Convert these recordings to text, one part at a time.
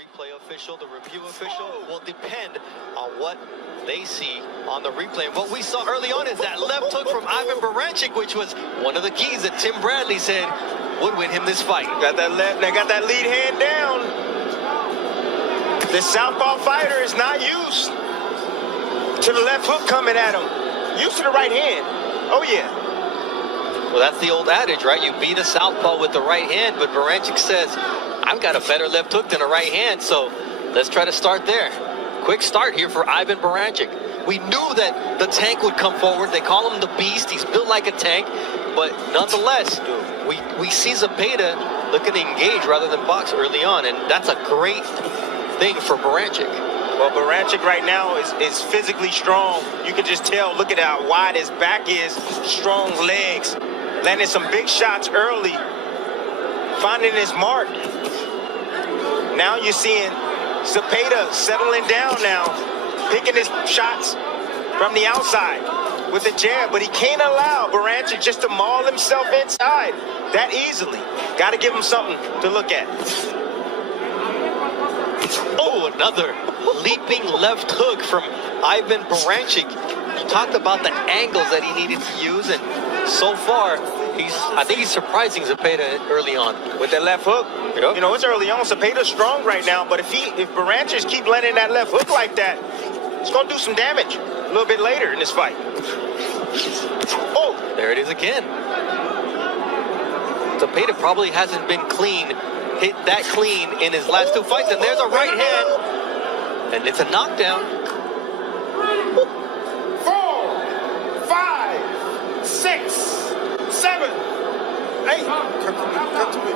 replay official, the review official, will depend on what they see on the replay. And what we saw early on is that left hook from Ivan Baranchyk, which was one of the keys that Tim Bradley said would win him this fight. Got that lead hand down. The southpaw fighter is not used to the left hook coming at him. Used to the right hand. Oh, yeah. Well, that's the old adage, right? You beat a southpaw with the right hand, but Baranchyk says, I've got a better left hook than a right hand, so let's try to start there. Quick start here for Ivan Baranchyk. We knew that the tank would come forward. They call him the beast. He's built like a tank, but nonetheless, we see Zepeda looking to engage rather than box early on, and that's a great thing for Baranchyk. Well, Baranchyk right now is physically strong. You can just tell, look at how wide his back is, strong legs, landing some big shots early, finding his mark. Now you're seeing Zepeda settling down now, picking his shots from the outside with a jab, but he can't allow Baranchyk just to maul himself inside that easily. Got to give him something to look at. Oh, another leaping left hook from Ivan Baranchyk. You talked about the angles that he needed to use, and so far, I think he's surprising Zepeda early on. With that left hook, yep. You know, it's early on. Zepeda's strong right now, but if Baranchyk keep landing that left hook like that, it's going to do some damage a little bit later in this fight. Oh! There it is again. Zepeda probably hasn't been hit that clean in his last two fights, and there's a right hand, and it's a knockdown. 4, 5, 6, 7, 8. Come to me.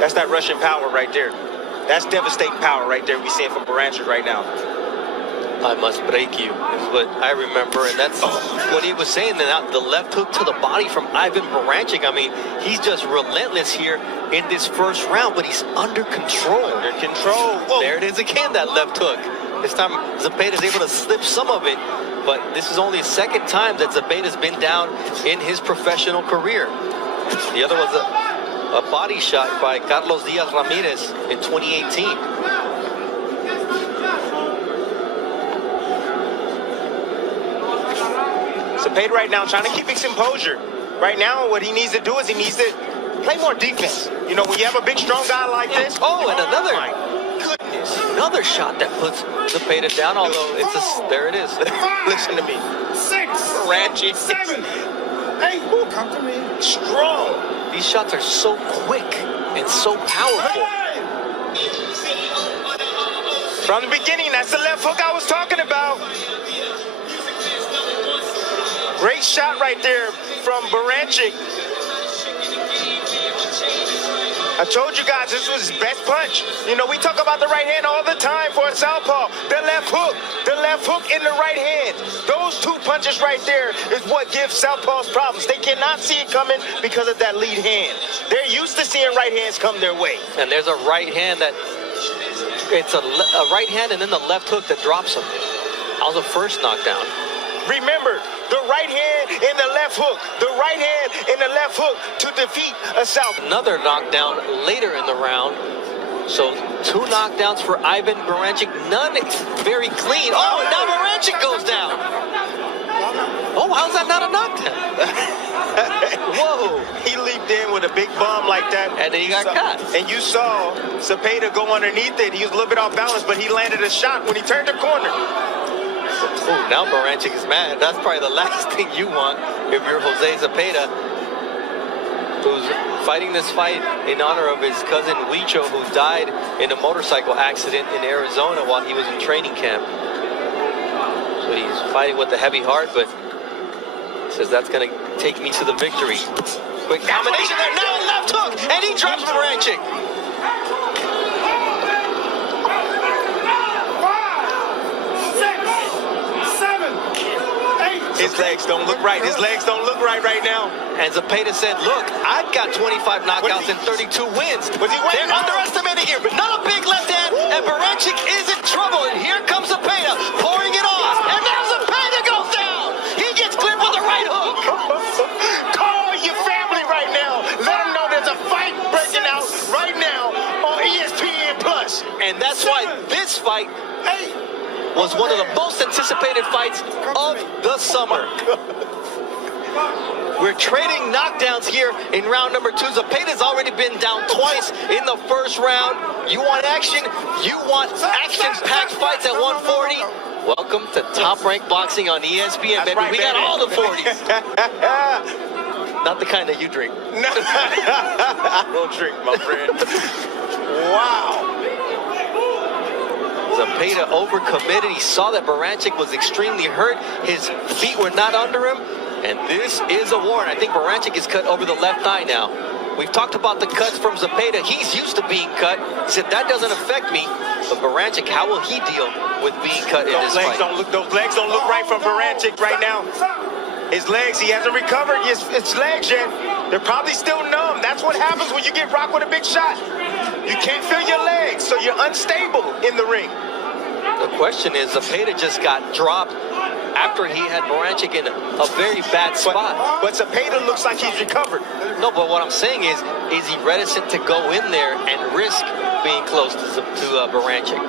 That's that Russian power right there. That's devastating power right there we're seeing from Baranchyk right now. I must break you, is what I remember, and that's what he was saying. And the left hook to the body from Ivan Baranchyk. I mean, he's just relentless here in this first round, but he's under control. Under control. Whoa. There it is again, that left hook. This time, Zepeda is able to slip some of it, but this is only the second time that Zepeda's been down in his professional career. The other was a body shot by Carlos Diaz Ramirez in 2018. Zepeda right now trying to keep his composure. Right now, what he needs to do is he needs to play more defense. You know, when you have a big, strong guy like this. Oh, and another. My goodness. Another shot that puts Zepeda down, although there it is. Listen to me. 6, Baranchyk. 7, 8. Come to me. Strong. These shots are so quick and so powerful. From the beginning, that's the left hook I was talking about. Great shot right there from Baranchyk. I told you guys this was his best punch. You know, we talk about the right hand all the time for a southpaw. The left hook in the right hand. Those two punches right there is what gives southpaws problems. They cannot see it coming because of that lead hand. They're used to seeing right hands come their way. And there's a right hand that, it's a right hand and then the left hook that drops him. That was the first knockdown. Remember, the right hand and the left hook. The right hand and the left hook to defeat a south. Another knockdown later in the round. So 2 knockdowns for Ivan Baranchyk. None very clean. Oh, and now Baranchyk goes down. Oh, how's that not a knockdown? Whoa. He leaped in with a big bomb like that. And then he got caught. And you saw Zepeda go underneath it. He was a little bit off balance, but he landed a shot when he turned the corner. Oh, now Baranchyk is mad. That's probably the last thing you want if you're Jose Zepeda, who's fighting this fight in honor of his cousin Huicho, who died in a motorcycle accident in Arizona while he was in training camp. So he's fighting with a heavy heart, but says that's going to take me to the victory. Quick combination there. Now a left hook, and he drops Baranchyk. His legs don't look right. His legs don't look right now. And Zepeda said, look, I've got 25 knockouts and 32 wins. They're underestimating here, but not a big left hand. And Baranchyk is in trouble. And here comes Zepeda pouring it on. And now Zepeda goes down. He gets clipped with a right hook. Call your family right now. Let them know there's a fight breaking out right now on ESPN Plus. And that's why this fight was one of the most anticipated fights of the summer. We're trading knockdowns here in round number 2. Zepeda's already been down twice in the first round. You want action? You want action-packed fights at 140? Welcome to Top Rank Boxing on ESPN, baby. Right, we got all the 40s. Not the kind that you drink. I don't drink, my friend. Wow. Zepeda overcommitted. He saw that Baranchyk was extremely hurt. His feet were not under him. And this is a war. And I think Baranchyk is cut over the left thigh now. We've talked about the cuts from Zepeda. He's used to being cut. He said, that doesn't affect me. But Baranchyk, how will he deal with being cut in this fight? Those legs don't look right from Baranchyk right now. His legs, he hasn't recovered his legs yet. They're probably still numb. That's what happens when you get rocked with a big shot. You can't feel your legs, so you're unstable in the ring. The question is, Zepeda just got dropped after he had Baranchyk in a very bad spot. But Zepeda looks like he's recovered. No, but what I'm saying is he reticent to go in there and risk being close to Baranchyk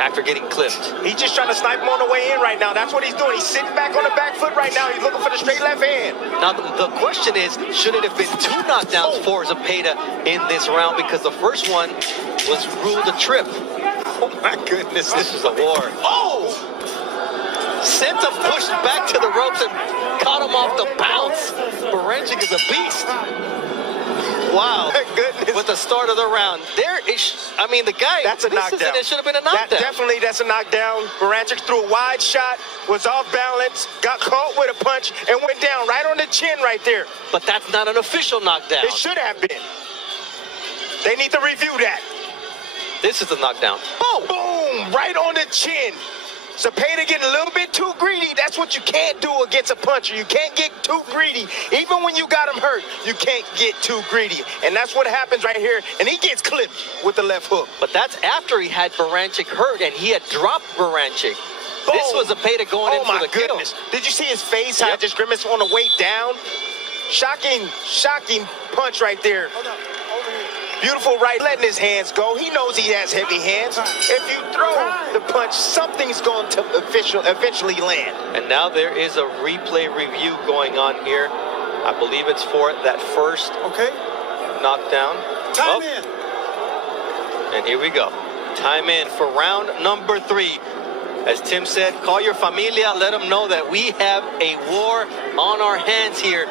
after getting clipped? He's just trying to snipe him on the way in right now. That's what he's doing. He's sitting back on the back foot right now. He's looking for the straight left hand. Now, the question is, should it have been 2 knockdowns for Zepeda in this round? Because the first one was ruled a trip. Oh, my goodness. This is a war. Oh! Sent him pushed back to the ropes and caught him off the bounce. Baranchyk is a beast. Wow. My goodness. With the start of the round. I mean, the guy, that's a knockdown. It should have been a knockdown. That's a knockdown. Baranchyk threw a wide shot, was off balance, got caught with a punch, and went down right on the chin right there. But that's not an official knockdown. It should have been. They need to review that. This is a knockdown. Boom! Boom! Right on the chin. Zepeda getting a little bit too greedy. That's what you can't do against a puncher. You can't get too greedy. Even when you got him hurt, you can't get too greedy. And that's what happens right here. And he gets clipped with the left hook. But that's after he had Baranchyk hurt and he had dropped Baranchyk. Boom. This was Zepeda going in for the kill. Did you see his face? How it just grimaced on the way down? Shocking punch right there. Beautiful right, letting his hands go. He knows he has heavy hands. If you throw the punch, something's going to eventually land. And now there is a replay review going on here. I believe it's for that first knockdown. Time in. And here we go. Time in for round number 3. As Tim said, call your familia. Let them know that we have a war on our hands here.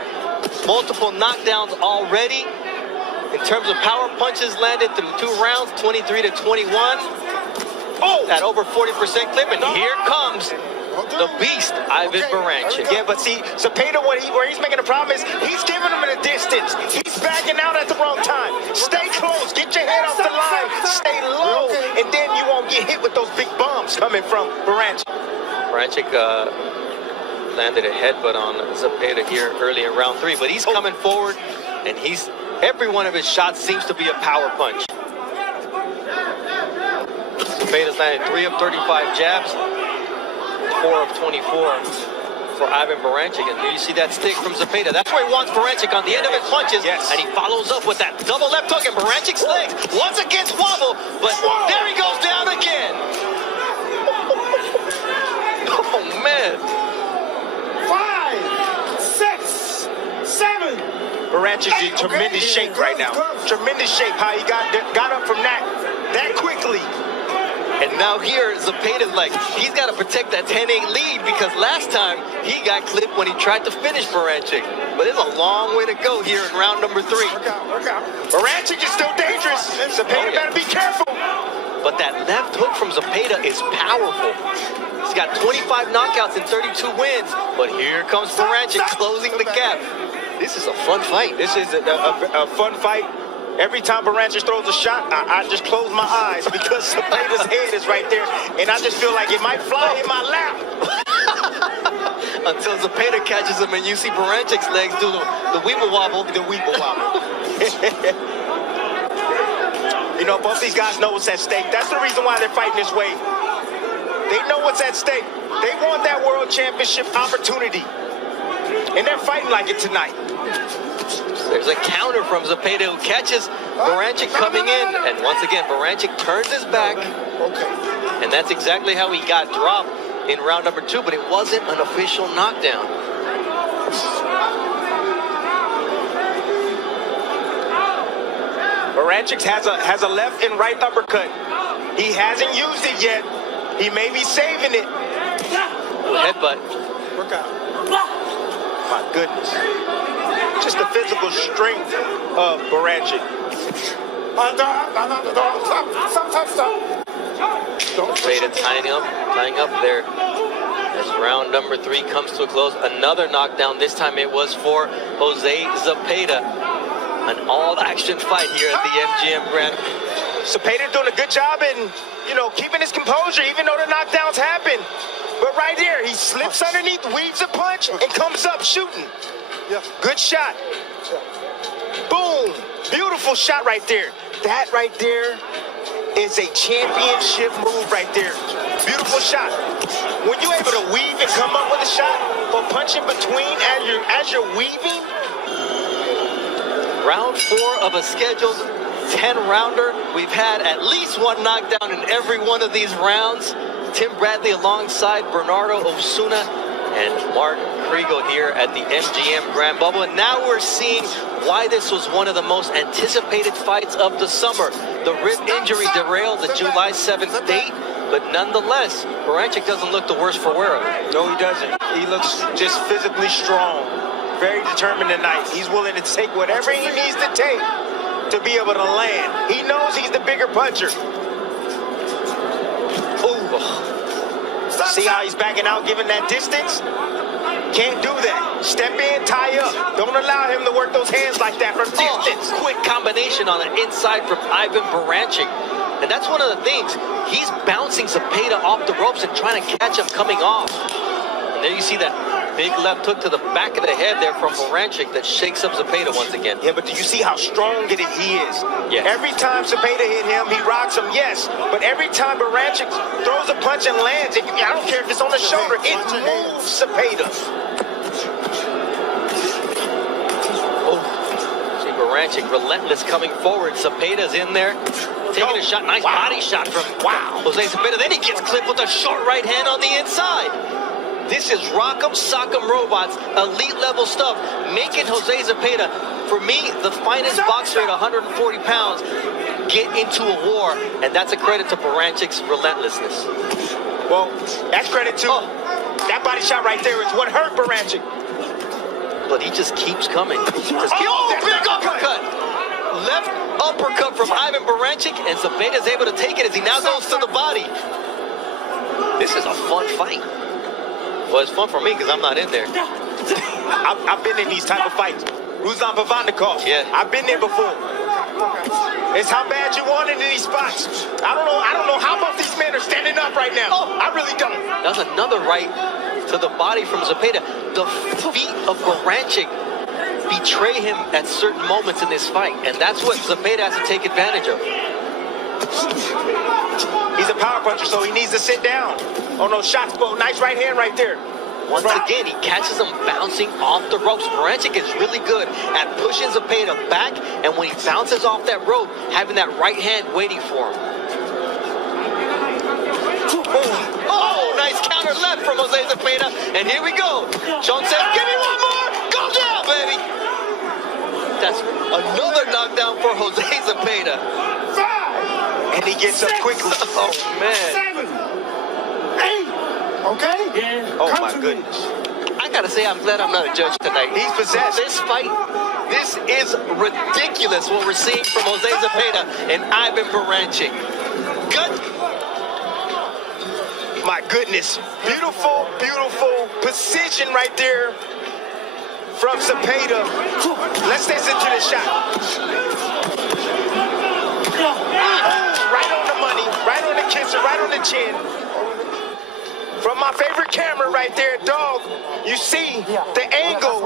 Multiple knockdowns already. In terms of power punches landed through 2 rounds, 23 to 21. Oh! At over 40% clip, and here comes the beast, Ivan Baranchyk. Yeah, but see, Zepeda, where he's making a problem is he's giving him a distance. He's backing out at the wrong time. Stay close. Get your head off the line. Stay low, and then you won't get hit with those big bombs coming from Baranchyk. Baranchyk landed a headbutt on Zepeda here early in round 3, but he's coming forward, and every one of his shots seems to be a power punch. Zepeda's landed 3 of 35 jabs, 4 of 24 for Ivan Baranchyk. And do you see that stick from Zepeda? That's where he wants Baranchyk on the end of his punches. Yes. And he follows up with that double left hook, and Barancyk's legs once again wobble, but there he goes down again. Oh, man. 5, 6, 7. Barancyk's in tremendous shape right now. Tremendous shape. How he got up from that quickly. And now here, Zepeda's like, he's got to protect that 10-8 lead, because last time he got clipped when he tried to finish Baranchyk. But it's a long way to go here in round number 3. Work out. Baranchyk is still dangerous. Zepeda better be careful. But that left hook from Zepeda is powerful. He's got 25 knockouts and 32 wins. But here comes Baranchyk closing the gap. This is a fun fight. This is a fun fight. Every time Baranchyk throws a shot, I just close my eyes because Zepeda's head is right there, and I just feel like it might fly in my lap. Until Zepeda catches him, and you see Barancyk's legs do the weeble wobble. The weeble wobble. You know, both these guys know what's at stake. That's the reason why they're fighting this way. They know what's at stake. They want that world championship opportunity, and they're fighting like it tonight. There's a counter from Zepeda, who catches Baranchyk coming in, and once again, Baranchyk turns his back, Okay. and that's exactly how he got dropped in round number 2, but it wasn't an official knockdown. Baranchyk has a left and right uppercut. He hasn't used it yet. He may be saving it. Headbutt. Work out. My goodness. Just the physical strength of Baranchyk. Stop. Zepeda tying up there as round number 3 comes to a close. Another knockdown. This time it was for Jose Zepeda. An all-action fight here at the MGM Grand. Zepeda doing a good job in, keeping his composure, even though the knockdowns happen. But right there, he slips underneath, weaves a punch, and comes up shooting. Yeah. Good shot. Boom. Beautiful shot right there. That right there is a championship move right there. Beautiful shot. When you're able to weave and come up with a shot or punch in between as you're weaving. Round 4 of a scheduled 10-rounder. We've had at least one knockdown in every one of these rounds. Tim Bradley alongside Bernardo Osuna and Mark Kriegel here at the MGM Grand Bubble. And now we're seeing why this was one of the most anticipated fights of the summer. The rib injury derailed the July 7th date, but nonetheless, Baranchyk doesn't look the worse for wear of it. No, he doesn't. He looks just physically strong. Very determined tonight. He's willing to take whatever he needs to take to be able to land. He knows he's the bigger puncher. Ooh. See how he's backing out, giving that distance? Can't do that. Step in, tie up. Don't allow him to work those hands like that from distance. Quick combination on the inside from Ivan Baranchyk. And that's one of the things. He's bouncing Zepeda off the ropes and trying to catch him coming off. And there you see that big left hook to the back of the head there from Baranchyk that shakes up Zepeda once again. Yeah, but do you see how strong he is? Yes. Every time Zepeda hit him, he rocks him, yes. But every time Baranchyk throws a punch and lands, I don't care if it's on the shoulder, it moves Zepeda. Oh, see Baranchyk relentless coming forward. Zepeda's in there, taking a shot. Nice body shot from Jose Zepeda. Then he gets clipped with a short right hand on the inside. This is Rock'em Sock'em Robots, elite level stuff, making Jose Zepeda, for me, the finest boxer at 140 pounds, get into a war, and that's a credit to Baranchyk's relentlessness. Well, that's credit to that body shot right there is what hurt Baranchyk. But he just keeps coming. Big uppercut! Left uppercut from Ivan Baranchyk, and Zepeda's able to take it as he now goes to the body. This is a fun fight. Well, it's fun for me because I'm not in there. I've been in these type of fights. Ruslan Pavandikov. Yeah. I've been there before. It's how bad you want it in these spots. I don't know how both these men are standing up right now. I really don't. That's another right to the body from Zepeda. The feet of Baranchyk betray him at certain moments in this fight, and that's what Zepeda has to take advantage of. He's a power puncher, so he needs to sit down. Oh no, shots, Bo. Nice right hand right there. Once again, he catches him bouncing off the ropes. Baranchyk is really good at pushing Zepeda back, and when he bounces off that rope, having that right hand waiting for him. Oh, nice counter left from Jose Zepeda, and here we go. Sean says, give me one more. Go down, baby. That's another knockdown for Jose Zepeda. And he gets up quickly. Oh, man. 7, 8. Okay? Yeah. Oh, my goodness. I gotta say, I'm glad I'm not a judge tonight. He's possessed. This fight, this is ridiculous what we're seeing from Jose Zepeda and Ivan Baranchyk. Good. My goodness. Beautiful, beautiful precision right there from Zepeda. Let's listen to the shot. Right on the money, right on the kisser, right on the chin. From my favorite camera right there, dog, you see the angle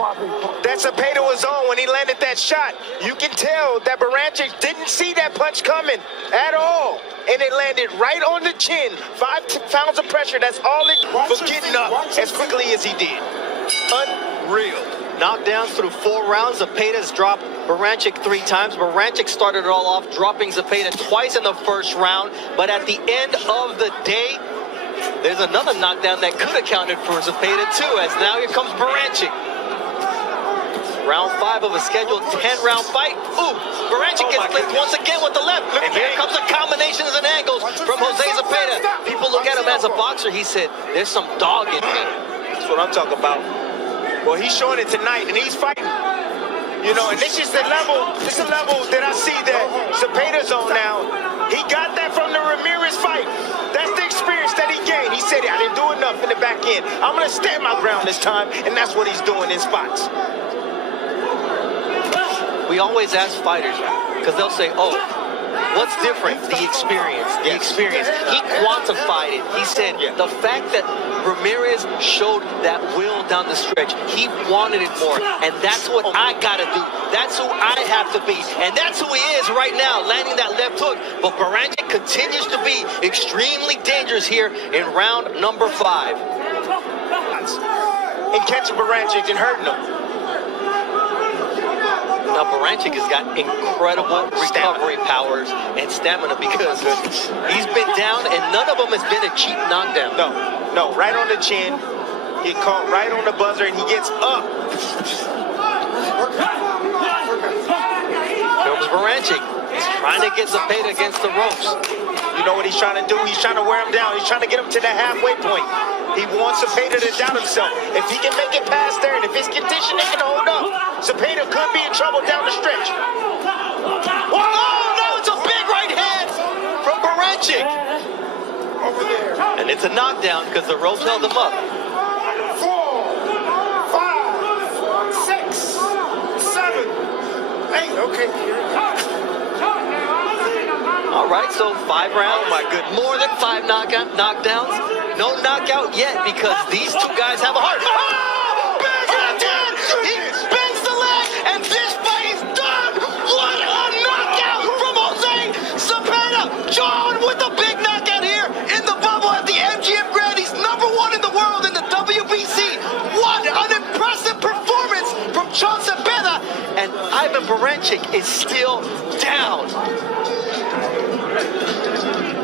that Zepeda was on when he landed that shot. You can tell that Baranchyk didn't see that punch coming at all. And it landed right on the chin. 5 pounds of pressure, that's all it was getting up as quickly as he did. Unreal. knockdowns through 4 rounds. Zepeda's dropped Baranchyk 3 times. Baranchyk started it all off, dropping Zepeda twice in the first round. But at the end of the day, there's another knockdown that could have counted for Zepeda too, as now here comes Baranchyk. Round 5 of a scheduled 10-round fight. Ooh, Baranchyk gets flipped once again with the left. And here comes the combinations and angles from Jose Zepeda. People look at him as a boxer. He said, there's some dog in me. That's what I'm talking about. Well, he's showing it tonight, and he's fighting. You know, and this is the level, this is the level that I see that Zepeda's on now. He got that from the Ramirez fight. That's the experience that he gained. He said, I didn't do enough in the back end. I'm going to stand my ground this time, and that's what he's doing in spots. We always ask fighters, because they'll say, oh, what's different? The experience, the experience. He quantified it. He said the fact that Ramirez showed that will down the stretch, he wanted it more, and that's what I gotta do. That's who I have to be, and that's who he is right now, landing that left hook. But Baranchyk continues to be extremely dangerous here in round number 5. And catching Baranchyk and hurting him. Now, Baranchyk has got incredible recovery powers and stamina because he's been down, and none of them has been a cheap knockdown. No, right on the chin. Get caught right on the buzzer, and he gets up. Comes Baranchyk. He's trying to get Zepeda against the ropes. You know what he's trying to do? He's trying to wear him down. He's trying to get him to that halfway point. He wants Zepeda to doubt himself. If he can make it past there, and if his conditioning can hold up, Zepeda could be in trouble down the stretch. Oh, no, it's a big right hand from Baranchyk. Over there. And it's a knockdown because the ropes held him up. 4, 5, 6, 7, 8. Okay. All right, so 5 rounds. Oh, my goodness. More than 5 knockdowns. No knockout yet because these 2 guys have a heart. Oh, big right hand! He bends the leg, and this fight is done. What a knockout from Jose Zepeda. John with a big knockout here in the bubble at the MGM Grand. He's #1 in the world in the WBC. What an impressive performance from John Zepeda. And Ivan Baranchyk is still down.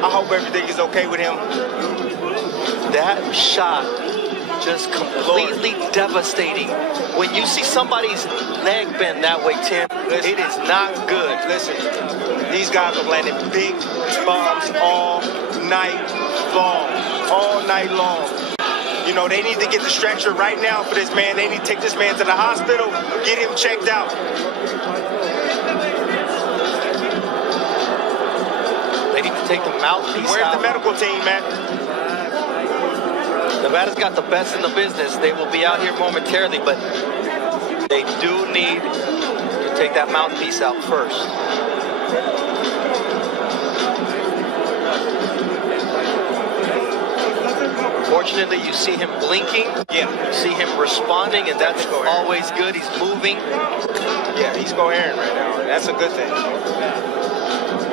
I hope everything is okay with him. That shot just completely devastating. When you see somebody's leg bend that way, Tim, it is not good. Listen, these guys are landing big bombs all night long. All night long. You know, they need to get the stretcher right now for this man. They need to take this man to the hospital, get him checked out. They need to take the mouthpiece Where's out. the medical team, man? Nevada's got the best in the business. They will be out here momentarily, but they do need to take that mouthpiece out first. Fortunately, you see him blinking. Yeah. You see him responding, and that's always good. He's moving. Yeah, he's coherent right now. That's a good thing.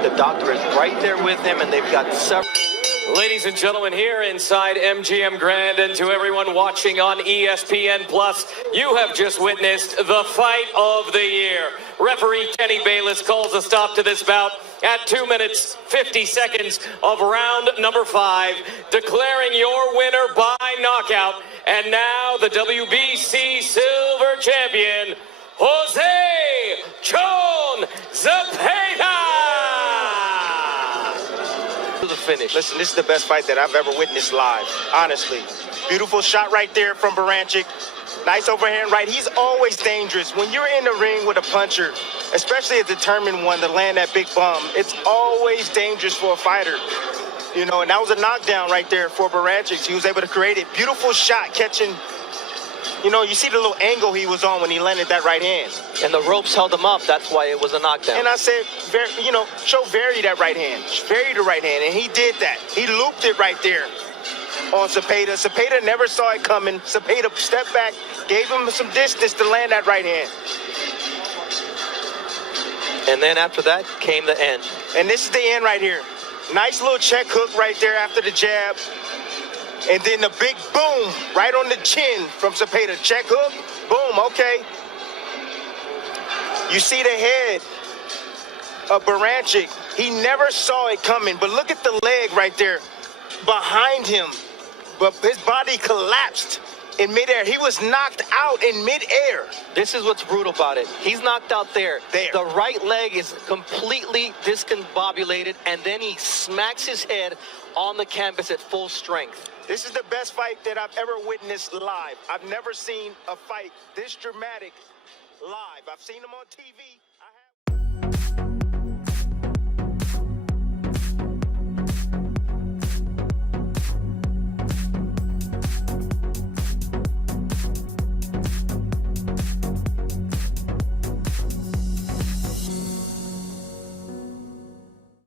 The doctor is right there with him, and they've got several. Ladies and gentlemen, here inside MGM Grand, and to everyone watching on ESPN Plus, you have just witnessed the fight of the year. Referee Kenny Bayless calls a stop to this bout at 2 minutes, 50 seconds of round number 5, declaring your winner by knockout. And now the WBC Silver Champion, Jose John Zepeda. To the finish. Listen, this is the best fight that I've ever witnessed live, honestly. Beautiful shot right there from Baranchyk. Nice overhand right. He's always dangerous. When you're in the ring with a puncher, especially a determined one, to land that big bomb, it's always dangerous for a fighter. You know, and that was a knockdown right there for Baranchyk. He was able to create it. Beautiful shot catching. You know, you see the little angle he was on when he landed that right hand. And the ropes held him up. That's why it was a knockdown. And I said, you know, show Vary that right hand. Vary the right hand, and he did that. He looped it right there on Zepeda. Zepeda never saw it coming. Zepeda stepped back, gave him some distance to land that right hand. And then after that came the end. And this is the end right here. Nice little check hook right there after the jab. And then the big boom right on the chin from Zepeda. Check hook, Boom, okay. You see the head of Baranchyk. He never saw it coming, but look at the leg right there behind him. But his body collapsed in midair. He was knocked out in midair. This is what's brutal about it. He's knocked out there. The right leg is completely discombobulated, and then he smacks his head on the canvas at full strength. This is the best fight that I've ever witnessed live. I've never seen a fight this dramatic live. I've seen them on TV.